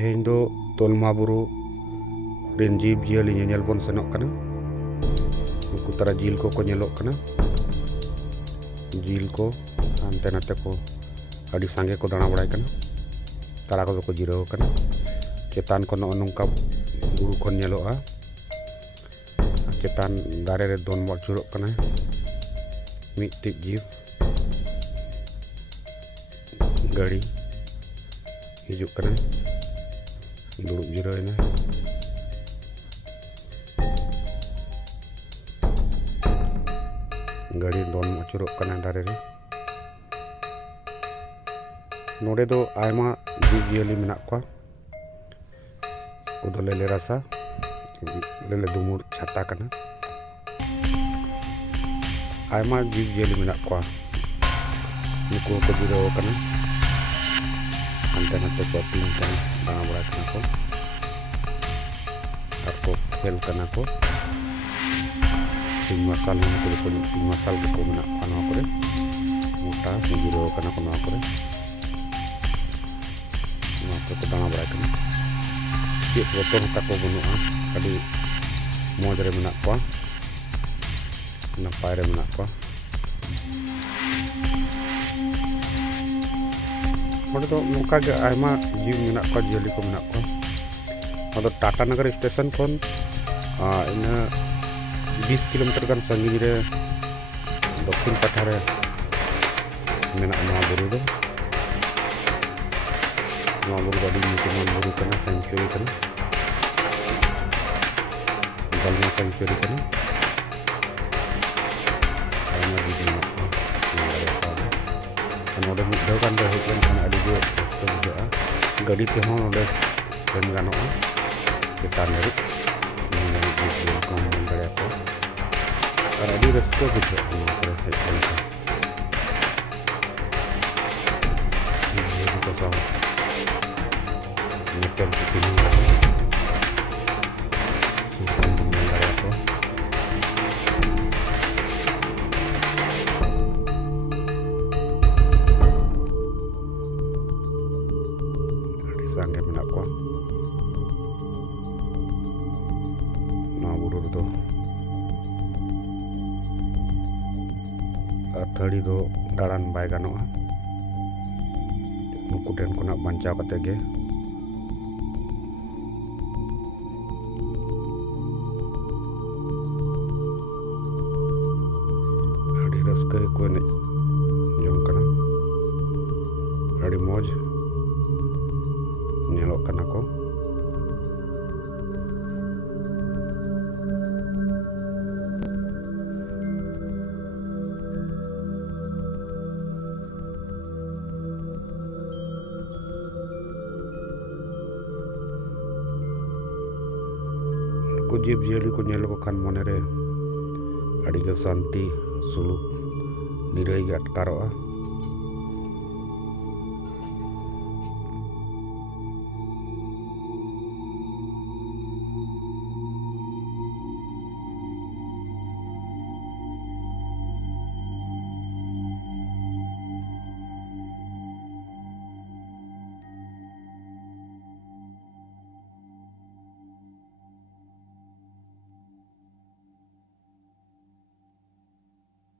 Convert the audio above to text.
Teheny do Tolma Buru rin jib jiali nyel bon senok kana. Nuku tara jil ko nyelok kana. Jil ko ante nate ko adi sange ko dana barai kana. Tara ko jirau kana. Cetan ko nongka buru kon nyeloa. Cetan dare re don mor curok kana. Mitik jib gari hijuk kana. Duduk jirau ini. Gari don curok kana dare re. Node do aima jib-jiali menak koa. Udah lele rasa, lele dumur cata kana. Aima jib-jiali menak koa. Nuku ko jirau kana. Antena te ko tingkang dana berat kana ko. Arko hel kana ko. Ting masal ko menak kana ko re. Muta jirau kana ko ko re. Ko dana berat kana. Cik foto tako benua kadi mau dari menak koa. Napai re menak koa. Mode to nongka ge aima jib menak koa jiali ko menak koa. Mode Tata Nagar Station kon ina 20 kilometer kan sanggini re dokhin pathare menak noa buru do. Noa buru gadi nyutuman buru kana sanctuary kana. Dalma sanctuary kana. Aima jib menak koa. Node mudau kan dah kan ada juga juga gadi tehon node sen ganoa kita nerik ini kom dari apa ada di resto juga kalau headphone ini kita sama nyetel ini dari apa sange menak koa. Nah buru do athari do daran bai ganoa. Nuku den ko nak bancao kate ge adi raska ko enej jong kana. Adi moj nyelok kana ko. Nuku jib-jiali ko nyelok kan monere adi ge santi suluk nirai ge atkaroa.